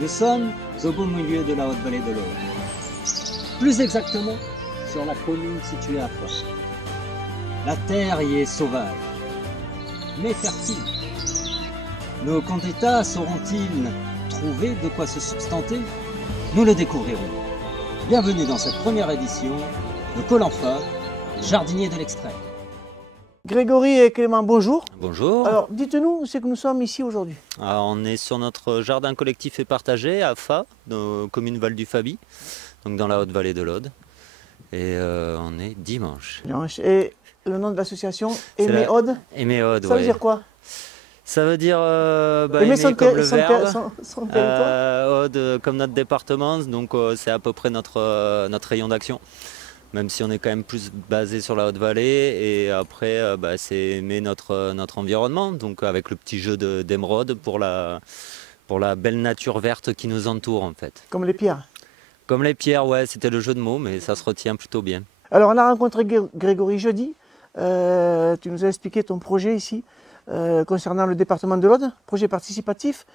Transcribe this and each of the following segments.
Nous sommes au beau milieu de la haute vallée de l'Aude. Plus exactement, sur la commune située à Foix. La terre y est sauvage, mais fertile. Nos candidats sauront-ils trouver de quoi se substanter? Nous le découvrirons. Bienvenue dans cette première édition de Colenfa, jardinier de l'Extrême. Grégory et Clément, bonjour. Bonjour. Alors, dites-nous où c'est que nous sommes ici aujourd'hui. On est sur notre jardin collectif et partagé à Fa, dans la commune Val du Faby, donc dans la haute vallée de l'Aude. Et on est dimanche. Et le nom de l'association, Aimer Aude. Aimer Aude, ça veut dire quoi? Ça veut dire aimer comme le verbe, son territoire. Aude comme notre département, donc c'est à peu près notre rayon d'action. Même si on est quand même plus basé sur la Haute-Vallée, et après c'est aimer notre environnement, donc avec le petit jeu d'émeraude pour la belle nature verte qui nous entoure en fait. Comme les pierres. Comme les pierres, ouais, c'était le jeu de mots, mais ça se retient plutôt bien. Alors on a rencontré Grégory jeudi, tu nous as expliqué ton projet ici, concernant le département de l'Aude, projet participatif.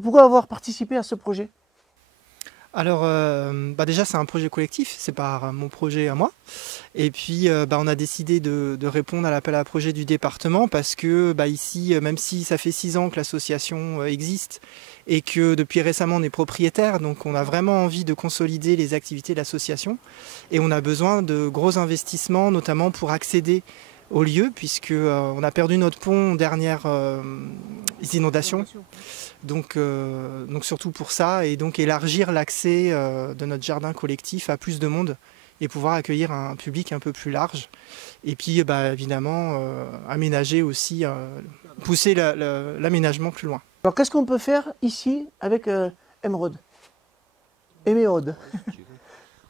Pourquoi avoir participé à ce projet ? Alors déjà c'est un projet collectif, c'est pas mon projet à moi. Et puis on a décidé de répondre à l'appel à projet du département parce que ici, même si ça fait 6 ans que l'association existe et que depuis récemment on est propriétaire, donc on a vraiment envie de consolider les activités de l'association et on a besoin de gros investissements, notamment pour accéder au lieu, puisque on a perdu notre pont aux dernières inondations. Donc surtout pour ça, et donc élargir l'accès de notre jardin collectif à plus de monde et pouvoir accueillir un public un peu plus large. Et puis évidemment aménager aussi, pousser l'aménagement plus loin. Alors qu'est-ce qu'on peut faire ici avec Émeraude, Aimer Aude?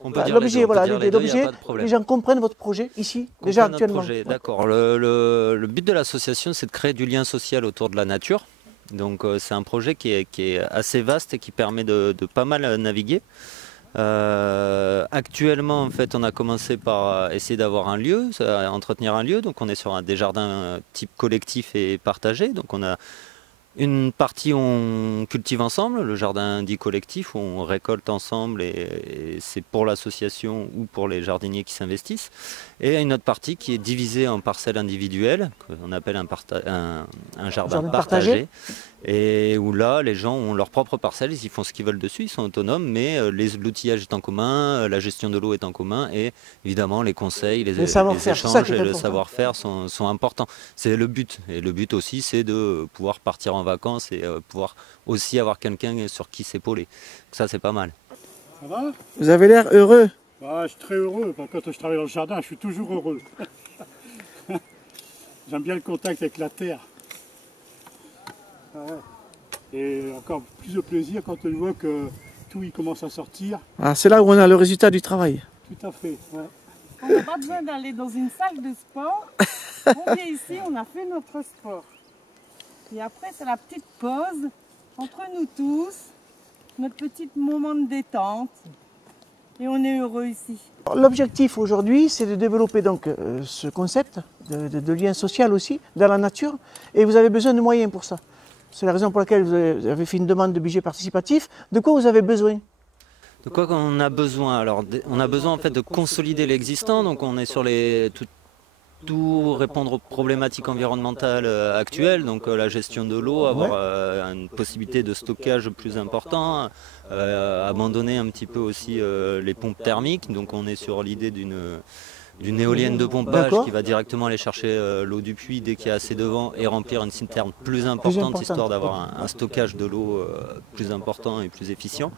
L'objet, voilà, les gens comprennent votre projet ici, déjà actuellement. D'accord. Le but de l'association, c'est de créer du lien social autour de la nature. Donc c'est un projet qui est assez vaste et qui permet de pas mal naviguer. Actuellement, en fait, on a commencé par essayer d'avoir un lieu, entretenir un lieu. Donc on est sur des jardins type collectif et partagé. Donc on a une partie où on cultive ensemble, le jardin dit collectif, où on récolte ensemble et c'est pour l'association ou pour les jardiniers qui s'investissent. Et une autre partie qui est divisée en parcelles individuelles, qu'on appelle un jardin partagé. Et où là, les gens ont leur propre parcelle, ils font ce qu'ils veulent dessus, ils sont autonomes, mais l'outillage est en commun, la gestion de l'eau est en commun, et évidemment les conseils, les échanges et le savoir-faire sont importants. C'est le but. Et le but aussi, c'est de pouvoir partir en vacances et pouvoir aussi avoir quelqu'un sur qui s'épauler. Ça, c'est pas mal. Ça va? Vous avez l'air heureux. Je suis très heureux. Quand je travaille dans le jardin, je suis toujours heureux. J'aime bien le contact avec la terre. Et encore plus de plaisir quand on voit que tout il commence à sortir. C'est là où on a le résultat du travail. Tout à fait. Ouais. On n'a pas besoin d'aller dans une salle de sport. On vient ici, on a fait notre sport. Et après, c'est la petite pause entre nous tous, notre petit moment de détente. Et on est heureux ici. L'objectif aujourd'hui, c'est de développer donc ce concept de lien social aussi dans la nature. Et vous avez besoin de moyens pour ça. C'est la raison pour laquelle vous avez fait une demande de budget participatif. De quoi vous avez besoin? De quoi on a besoin? Alors, on a besoin en fait de consolider l'existant. Donc, on est sur tout répondre aux problématiques environnementales actuelles. Donc, la gestion de l'eau, avoir une possibilité de stockage plus important, abandonner un petit peu aussi les pompes thermiques. Donc, on est sur l'idée d'une éolienne de pompage qui va directement aller chercher l'eau du puits dès qu'il y a assez de vent et remplir une citerne plus importante histoire d'avoir un stockage de l'eau plus important et plus efficient.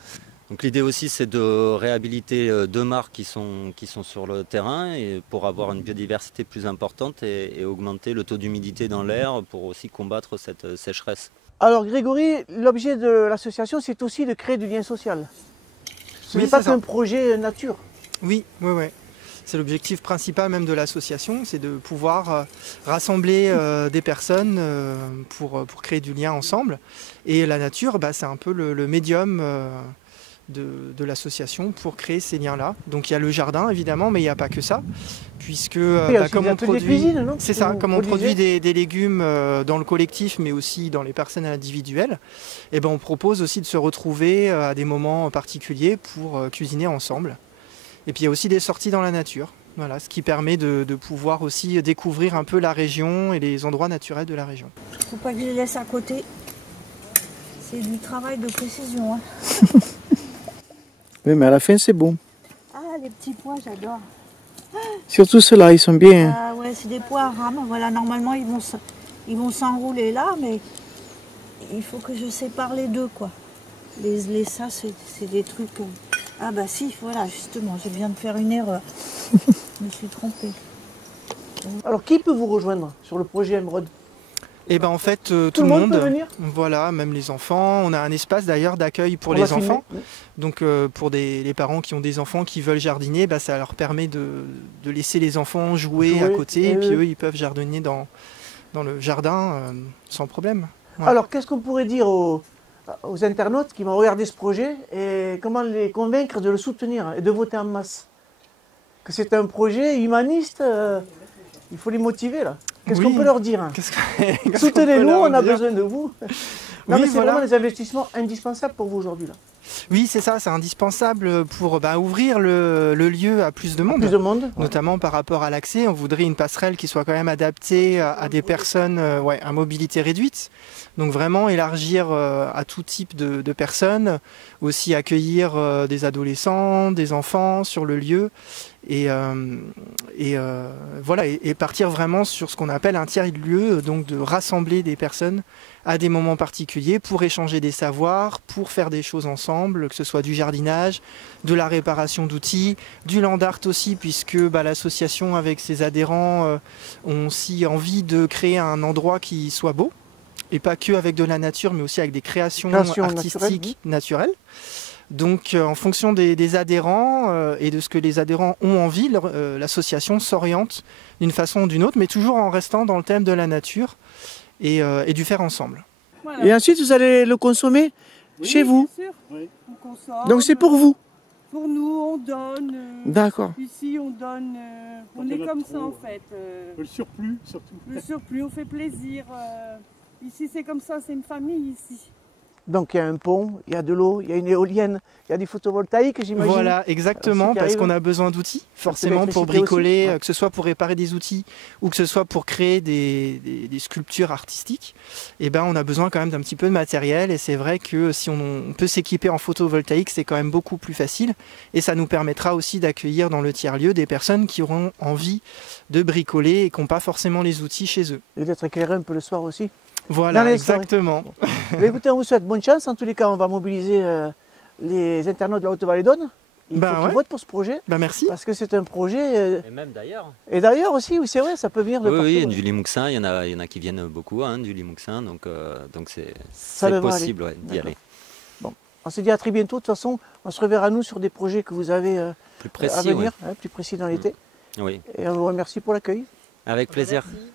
Donc l'idée aussi c'est de réhabiliter 2 mares qui sont sur le terrain et pour avoir une biodiversité plus importante et augmenter le taux d'humidité dans l'air pour aussi combattre cette sécheresse. Alors Grégory, l'objet de l'association c'est aussi de créer du lien social. Ce n'est pas qu'un projet nature. Oui. C'est l'objectif principal même de l'association, c'est de pouvoir rassembler des personnes pour créer du lien ensemble. Et la nature, c'est un peu le médium de l'association pour créer ces liens-là. Donc il y a le jardin évidemment, mais il n'y a pas que ça, puisque comme on produit, cuisine, non? C'est ça, comme on produit des légumes dans le collectif, mais aussi dans les personnes individuelles, et ben on propose aussi de se retrouver à des moments particuliers pour cuisiner ensemble. Et puis il y a aussi des sorties dans la nature. Voilà, ce qui permet de pouvoir aussi découvrir un peu la région et les endroits naturels de la région. Il ne faut pas que je les laisse à côté. C'est du travail de précision. Hein. Oui, mais à la fin, c'est bon. Ah, les petits pois, j'adore. Surtout ceux-là, ils sont bien. Ah ouais, c'est des pois à rames. Voilà, normalement, ils vont s'enrouler là, mais il faut que je sépare les deux, quoi. Ça, c'est des trucs... Ah bah si, voilà, justement, je viens de faire une erreur. Je me suis trompée. Alors, qui peut vous rejoindre sur le projet Emeraude? Et ben en fait, tout le monde peut venir. Voilà, même les enfants. On a un espace d'ailleurs d'accueil pour les enfants. Donc pour les parents qui ont des enfants qui veulent jardiner, bah, ça leur permet de laisser les enfants jouer à côté. Et puis eux, ils peuvent jardiner dans le jardin sans problème. Ouais. Alors, qu'est-ce qu'on pourrait dire aux internautes qui vont regarder ce projet et comment les convaincre de le soutenir et de voter en masse? Que c'est un projet humaniste, il faut les motiver là. Qu'est-ce qu'on peut leur dire? Soutenez-nous, on a besoin de vous. Non, mais c'est vraiment des investissements indispensables pour vous aujourd'hui là. Oui, c'est ça, c'est indispensable pour ouvrir le lieu à plus de monde. Plus de monde. Notamment par rapport à l'accès. On voudrait une passerelle qui soit quand même adaptée à des personnes à mobilité réduite. Donc vraiment élargir à tout type de personnes. Aussi accueillir des adolescents, des enfants sur le lieu. Et partir vraiment sur ce qu'on appelle un tiers-lieu, donc de rassembler des personnes à des moments particuliers pour échanger des savoirs, pour faire des choses ensemble, que ce soit du jardinage, de la réparation d'outils, du land art aussi, puisque l'association avec ses adhérents ont aussi envie de créer un endroit qui soit beau, et pas que avec de la nature, mais aussi avec des créations artistiques naturelles. Donc en fonction des adhérents et de ce que les adhérents ont envie, l'association s'oriente d'une façon ou d'une autre, mais toujours en restant dans le thème de la nature et du faire ensemble. Voilà. Et ensuite vous allez le consommer chez vous. Bien sûr. Oui. On consomme. Donc c'est pour vous. Pour nous, on donne. D'accord. Ici on donne, on est comme ça en fait. Le surplus surtout. Le surplus, on fait plaisir. Ici c'est comme ça, c'est une famille ici. Donc il y a un pont, il y a de l'eau, il y a une éolienne, il y a du photovoltaïque, j'imagine. Voilà, exactement, parce qu'on a besoin d'outils, forcément, pour bricoler, aussi. Que ce soit pour réparer des outils ou que ce soit pour créer des sculptures artistiques. Et ben, on a besoin quand même d'un petit peu de matériel. Et c'est vrai que si on peut s'équiper en photovoltaïque, c'est quand même beaucoup plus facile. Et ça nous permettra aussi d'accueillir dans le tiers-lieu des personnes qui auront envie de bricoler et qui n'ont pas forcément les outils chez eux. Et d'être éclairé un peu le soir aussi. Voilà, exactement. Bon. Écoutez, on vous souhaite bonne chance. En tous les cas, on va mobiliser les internautes de la Haute-Vallée-d'Aune. Il faut qu'ils votent pour ce projet. Merci. Parce que c'est un projet... Et même d'ailleurs. Et d'ailleurs aussi, oui, c'est vrai, ça peut venir de partout. Oui, du Limouxin, il y en a qui viennent beaucoup, du Limouxin, donc c'est possible d'y aller. Bon, on se dit à très bientôt. De toute façon, on se reverra nous sur des projets que vous avez plus précis, à venir, plus précis dans l'été. Oui. Et on vous remercie pour l'accueil. Avec plaisir. Merci.